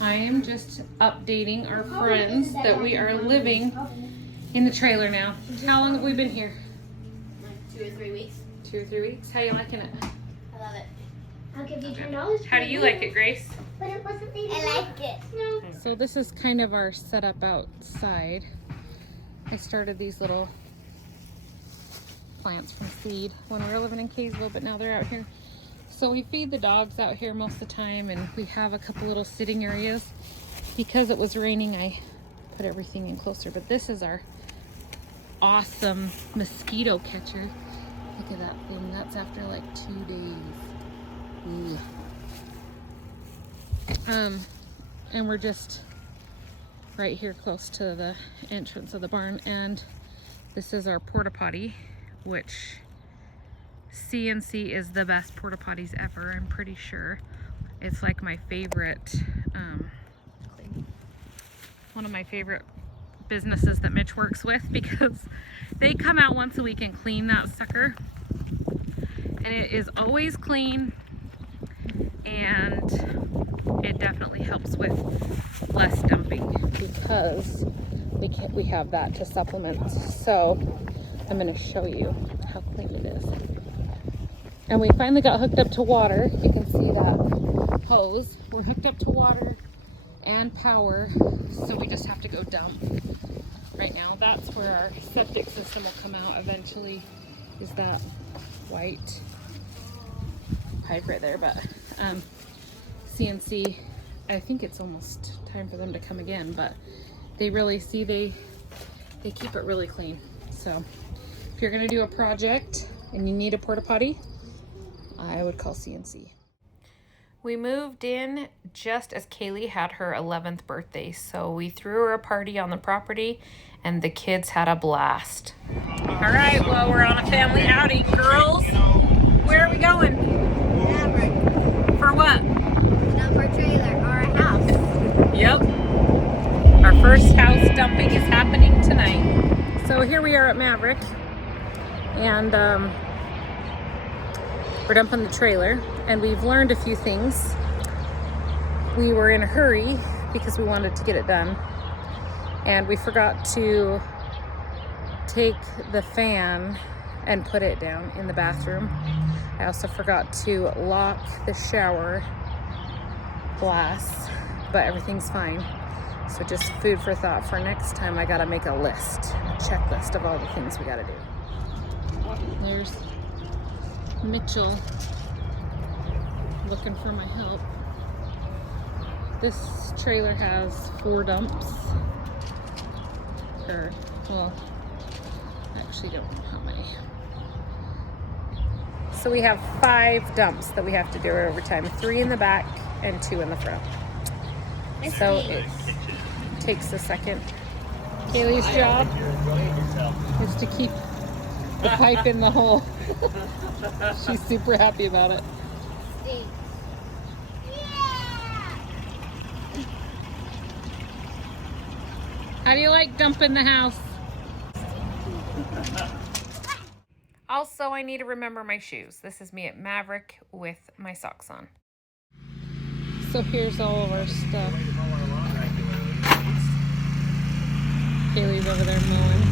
I am just updating our friends that we are living in the trailer now. How long have we been here? Like 2 or 3 weeks. 2 or 3 weeks? How you liking it? I love it. I'll give you $10. How do you like it, Grace? But it wasn't I like it. No. So this is kind of our setup outside. I started these little plants from seed when we were living in Kaysville, but now they're out here. So we feed the dogs out here most of the time, and we have a couple little sitting areas. Because it was raining, I put everything in closer, but this is our awesome mosquito catcher. Look at that thing. That's after like 2 days. Ooh. And we're just right here close to the entrance of the barn, and this is our porta potty, which CNC is the best porta potties ever. I'm pretty sure it's like my favorite, one of my favorite businesses that Mitch works with, because they come out once a week and clean that sucker, and it is always clean, and it definitely helps with less dumping because we have that to supplement. So I'm going to show you how clean it is. And we finally got hooked up to water. You can see that hose. We're hooked up to water and power, so we just have to go dump right now. That's where our septic system will come out eventually, is that white pipe right there. But CNC, I think it's almost time for them to come again, but they really see, they keep it really clean. So if you're gonna do a project and you need a porta potty, I would call CNC. We moved in just as Kaylee had her 11th birthday, so we threw her a party on the property and the kids had a blast. All right, well, we're on a family outing, girls. Where are we going? Maverick. For what? Number trailer or a house. Yep. Our first house dumping is happening tonight. So here we are at Maverick, and we're dumping the trailer, and we've learned a few things. We were in a hurry because we wanted to get it done, and we forgot to take the fan and put it down in the bathroom. I also forgot to lock the shower glass, but everything's fine. So just food for thought for next time. I gotta make a list, a checklist of all the things we gotta do. There's Mitchell looking for my help. This trailer has 4 dumps. Or, well, I actually don't know how many. So we have 5 dumps that we have to do over time. 3 in the back and 2 in the front. So it takes a second. Kaylee's job is to keep the pipe in the hole. She's super happy about it. How do you like dumping the house? Also, I need to remember my shoes. This is me at Maverick with my socks on. So here's all of our stuff. Kaylee's over there mowing.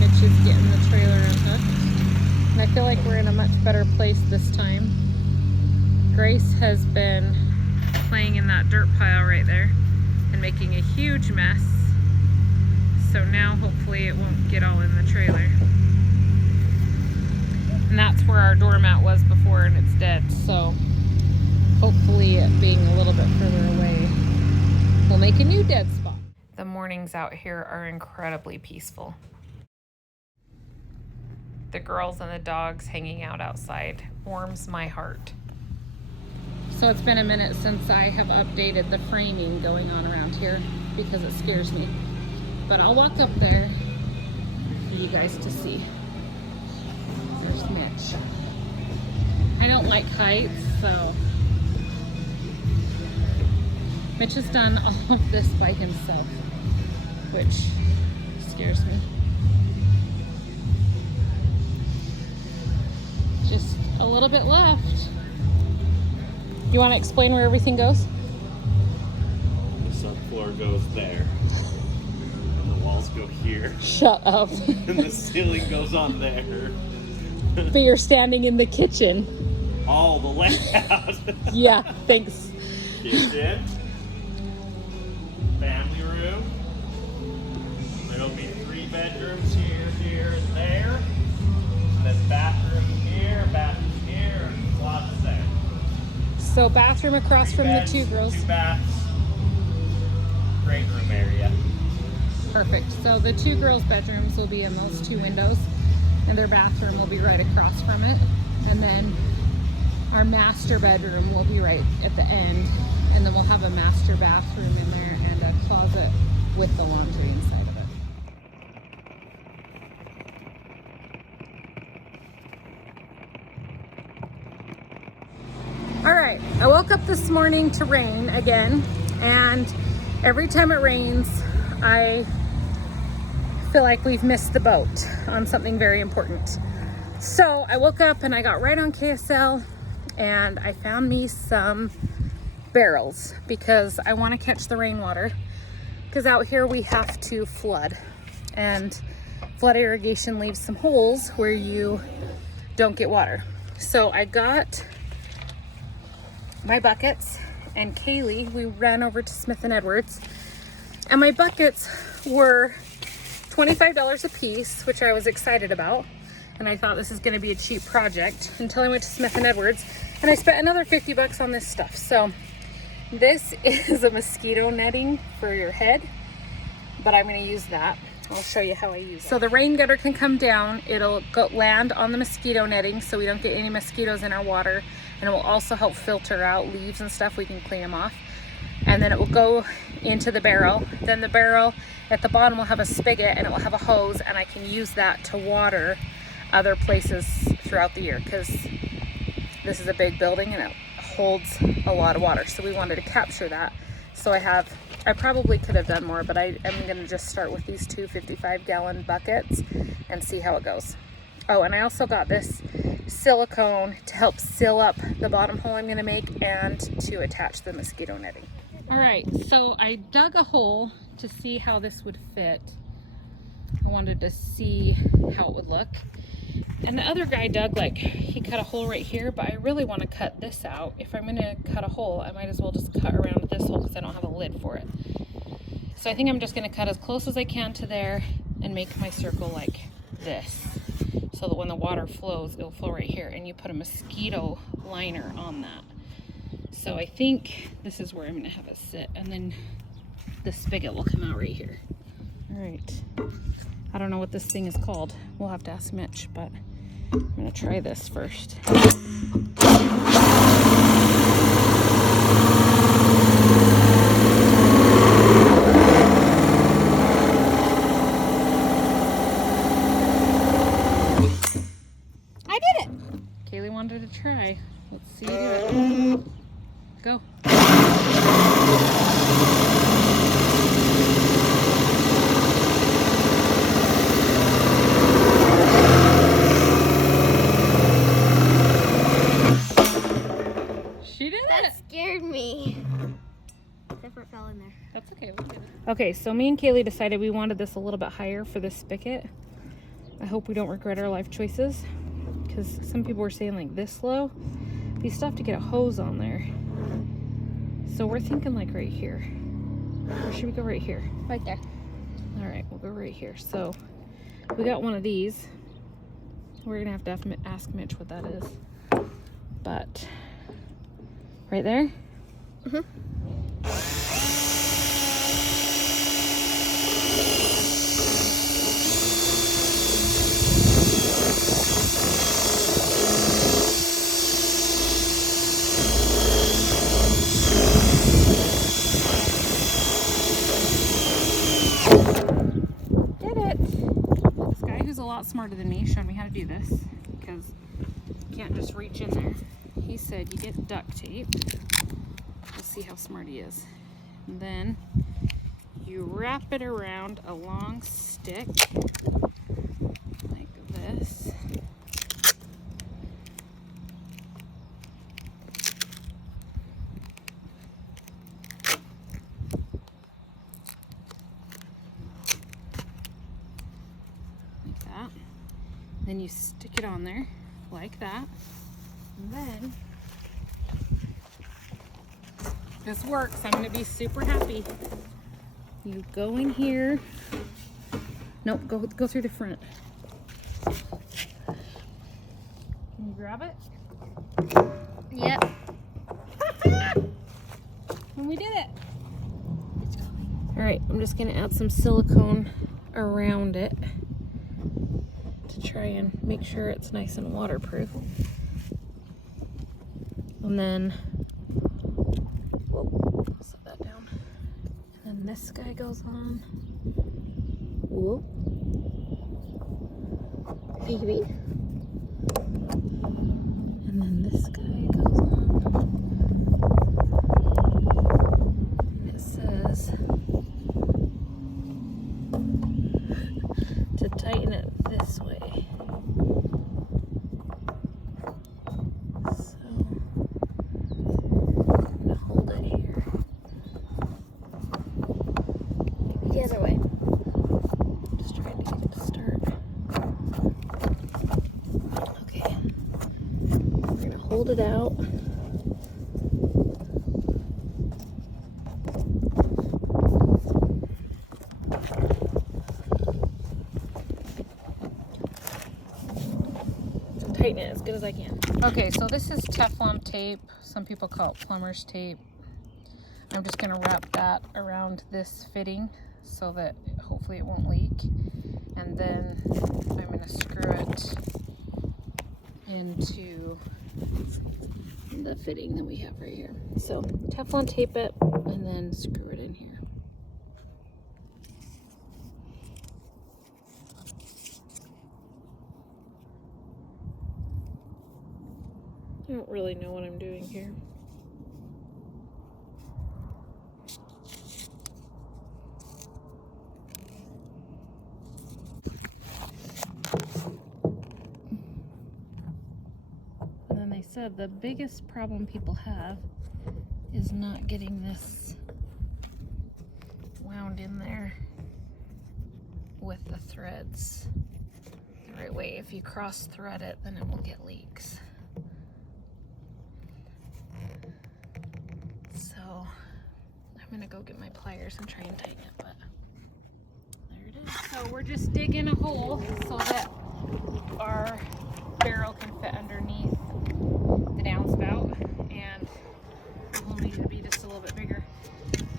Mitch is getting the trailer unhooked. And I feel like we're in a much better place this time. Grace has been playing in that dirt pile right there and making a huge mess. So now hopefully it won't get all in the trailer. And that's where our doormat was before, and it's dead. So hopefully it being a little bit further away will make a new dead spot. The mornings out here are incredibly peaceful. The girls and the dogs hanging out outside warms my heart. So it's been a minute since I have updated the framing going on around here because it scares me. But I'll walk up there for you guys to see. There's Mitch. I don't like heights, so Mitch has done all of this by himself, which scares me. Just a little bit left. You want to explain where everything goes? floor goes there. And the walls go here. Shut up. And the ceiling goes on there. But you're standing in the kitchen. All the layout. Yeah, thanks. Kitchen. Family room. There'll be 3 bedrooms here, here, and there. And then bathroom here, and closet there. So bathroom across 3 from beds, the 2 girls. 2 baths. Great room area. Perfect. So the 2 girls' bedrooms will be in those 2 windows, and their bathroom will be right across from it. And then our master bedroom will be right at the end, and then we'll have a master bathroom in there and a closet with the laundry inside of it. All right, I woke up this morning to rain again, and every time it rains, I feel like we've missed the boat on something very important. So I woke up and I got right on KSL and I found me some barrels because I want to catch the rainwater, because out here we have to flood, and flood irrigation leaves some holes where you don't get water. So I got my buckets, and Kaylee, we ran over to Smith & Edwards, and my buckets were $25 a piece, which I was excited about, and I thought this is going to be a cheap project until I went to Smith & Edwards and I spent another 50 bucks on this stuff. So this is a mosquito netting for your head, but I'm going to use that. I'll show you how I use it. So the rain gutter can come down, it'll land on the mosquito netting so we don't get any mosquitoes in our water, and it will also help filter out leaves and stuff. We can clean them off. And then it will go into the barrel. Then the barrel at the bottom will have a spigot and it will have a hose, and I can use that to water other places throughout the year, because this is a big building and it holds a lot of water. So we wanted to capture that. So I probably could have done more, but I am going to just start with these 2 55-gallon buckets and see how it goes. Oh, and I also got this silicone to help seal up the bottom hole I'm going to make and to attach the mosquito netting. All right, so I dug a hole to see how this would fit. I wanted to see how it would look. And the other guy dug, like, he cut a hole right here, but I really want to cut this out. If I'm going to cut a hole, I might as well just cut around this hole because I don't have a lid for it. So I think I'm just going to cut as close as I can to there and make my circle like this, so that when the water flows, it'll flow right here, and you put a mosquito liner on that. So I think this is where I'm going to have it sit, and then the spigot will come out right here. All right. I don't know what this thing is called. We'll have to ask Mitch, but I'm going to try this first. I did it! Kaylee wanted to try. Let's see you do it. Go. She did That it. scared me. Except for it fell in there. That's okay. We'll get it. Okay, so me and Kaylee decided we wanted this a little bit higher for this spigot. I hope we don't regret our life choices, because some people were saying like this low. You still have to get a hose on there. So we're thinking like right here. Or should we go right here? Right there. All right, we'll go right here. So we got one of these. We're gonna have to ask Mitch what that is. But right there? Mm-hmm. This guy who's a lot smarter than me showed me how to do this, because you can't just reach in there. He said you get duct tape. We'll see how smart he is. And then you wrap it around a long stick like this. Then you stick it on there like that. And then this works. I'm gonna be super happy. You go in here. Nope, go through the front. Can you grab it? Yep. And we did it. All right, I'm just gonna add some silicone around it to try and make sure it's nice and waterproof. And then, whoa, set that down. And then this guy goes on. Whoa. Baby. And then this guy goes on. And it says to tighten it this way. So I'm gonna hold it here. The other way. Just trying to get it to start. Okay. We're gonna hold it out. Tighten it as good as I can. Okay, so this is Teflon tape. Some people call it plumber's tape. I'm just gonna wrap that around this fitting so that hopefully it won't leak. And then I'm gonna screw it into the fitting that we have right here. So Teflon tape it and then screw it in here. I don't really know what I'm doing here. And then they said the biggest problem people have is not getting this wound in there with the threads the right way. If you cross thread it, then it will get leaks. So I'm gonna go get my pliers and try and tighten it, but there it is. So we're just digging a hole so that our barrel can fit underneath the downspout, and the hole needed to be just a little bit bigger.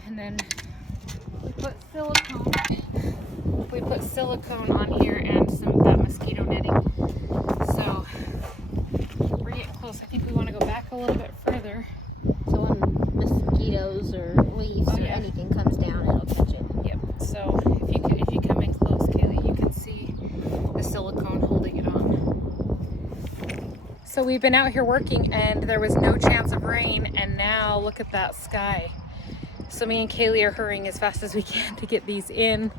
And then we put silicone on here and some of that mosquito netting. So we're getting close. I think we want to go back a little bit further. So when mosquitoes or leaves or anything comes down, it'll catch it. Yep. So if you come in close, Kaylee, you can see the silicone holding it on. So we've been out here working and there was no chance of rain, and now look at that sky. So me and Kaylee are hurrying as fast as we can to get these in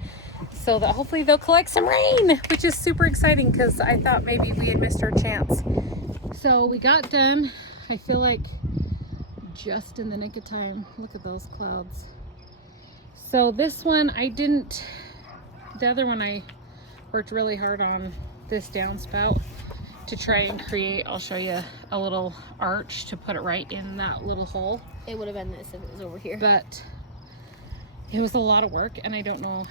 so that hopefully they'll collect some rain, which is super exciting because I thought maybe we had missed our chance. So we got done. I feel like just in the nick of time. Look at those clouds. So this one the other one I worked really hard on this downspout to try and create, I'll show you a little arch to put it right in that little hole. It would have been this if it was over here. But it was a lot of work and I don't know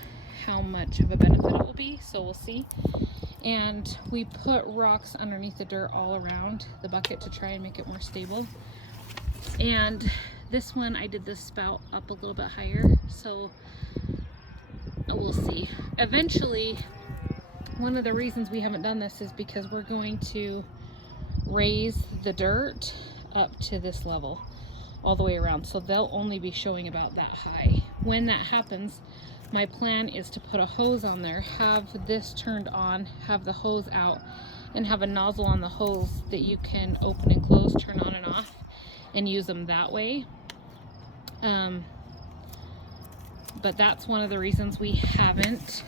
how much of a benefit it will be, so we'll see. And we put rocks underneath the dirt all around the bucket to try and make it more stable. And this one I did this spout up a little bit higher, so we'll see. Eventually, one of the reasons we haven't done this is because we're going to raise the dirt up to this level all the way around, so they'll only be showing about that high. When that happens, my plan is to put a hose on there, have this turned on, have the hose out, and have a nozzle on the hose that you can open and close, turn on and off, and use them that way. But that's one of the reasons we haven't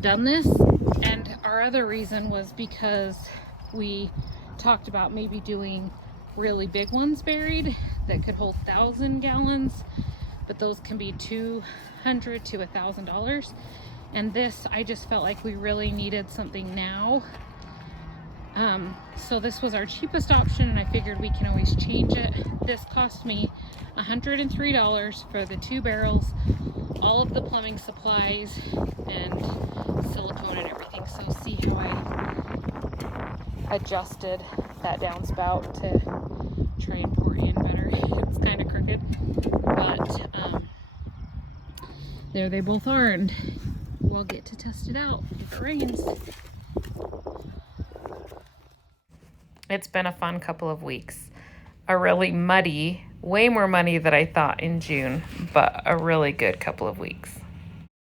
done this. And our other reason was because we talked about maybe doing really big ones buried that could hold 1,000 gallons, but those can be $200 to $1,000. And this, I just felt like we really needed something now So this was our cheapest option, and I figured we can always change it. This cost me $103 for the 2 barrels, all of the plumbing supplies, and silicone and everything. So see how I adjusted that downspout to try and pour in better. It's kind of crooked, but there they both are, and we'll get to test it out if it rains. It's been a fun couple of weeks. A really muddy, way more muddy than I thought in June, but a really good couple of weeks.